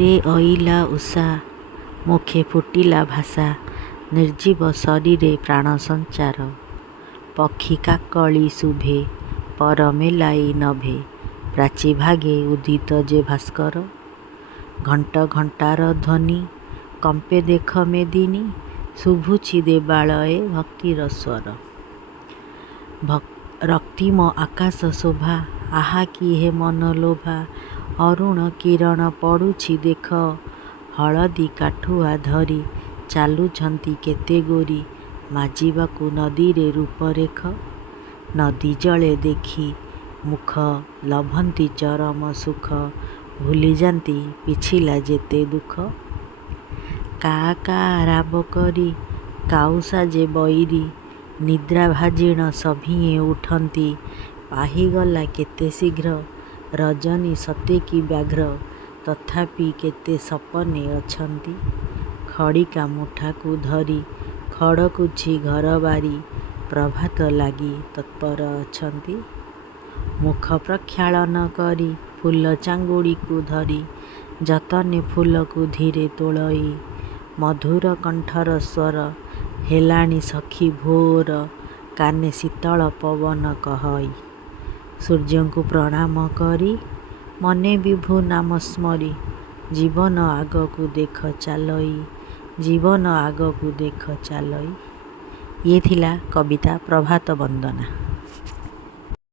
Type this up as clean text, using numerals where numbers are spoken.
ରେ ଅଇଲା ଉଷା, ମୁଖେ ଫୁଟିଲା ଭାଷା, ନିର୍ଜୀବ ଶରୀରେ ପ୍ରାଣ ସଞ୍ଚାର। ପକ୍ଷୀ କାକଳି ଶୁଭେ, ପର ମେଲାଇ ନଭେ, ପ୍ରାଚୀ ଭାଗେ ଉଦିତ ଯେ ଭାସ୍କର। ଘଣ୍ଟ ଘଣ୍ଟାର ଧ୍ୱନି, କମ୍ପେ ଦେଖ ମେଦିନୀ, ଶୁଭୁଛି ଦେବାଳୟେ ଭକ୍ତିର ସ୍ୱର। ରକ୍ତିମ ଆକାଶ ଶୋଭା, ଆହା କି ହେ ମନଲୋଭା, ଅରୁଣ କିରଣ ପଡ଼ୁଛି ଦେଖ, ହଳଦୀ କାଠୁଆ ଧରି ଚାଲୁଛନ୍ତି କେତେ ଗୋରୀ, ମାଜିବାକୁ ନଦୀରେ ରୂପରେଖ। ନଦୀ ଜଳେ ଦେଖି ମୁଖ ଲଭନ୍ତି ଚରମ ସୁଖ, ଭୁଲିଯାନ୍ତି ପିଛିଲା ଯେତେ ଦୁଃଖ। କା କା ରାବ କରି କାଉସା ଯେ ବଇରୀ, ନିଦ୍ରାଭାଜିଣ ସଭିଏଁ ଉଠନ୍ତି, ପାହିଗଲା କେତେ ଶୀଘ୍ର ରଜନୀ ସତେକି ବ୍ୟାଘ୍ର, ତଥାପି କେତେ ସପନେ ଅଛନ୍ତି। ଖଡ଼ିକା ମୁଠାକୁ ଧରି ଖଡ଼କୁଛି ଘରବାରି, ପ୍ରଭାତ ଲାଗି ତତ୍ପର ଅଛନ୍ତି। ମୁଖ ପ୍ରକ୍ଷାଳନ କରି ଫୁଲ ଚାଙ୍ଗୁଡିକୁ ଧରି, ଯତନେ ଫୁଲକୁ ଧୀରେ ତୋଳଇ, ମଧୁର କଣ୍ଠର ସ୍ୱର ହେଲାଣି ସଖୀ ଭୋର, କାନେ ଶୀତଳ ପବନ କହଇ। ସୂର୍ଯ୍ୟଙ୍କୁ ପ୍ରଣାମ କରି, ମନେ ବିଭୁ ନାମ ସ୍ମରି, ଜୀବନ ଆଗକୁ ଦେଖ ଚାଲଇ, ଜୀବନ ଆଗକୁ ଦେଖ ଚାଲଇ। ଇଏ ଥିଲା କବିତା ପ୍ରଭାତ ବନ୍ଦନା।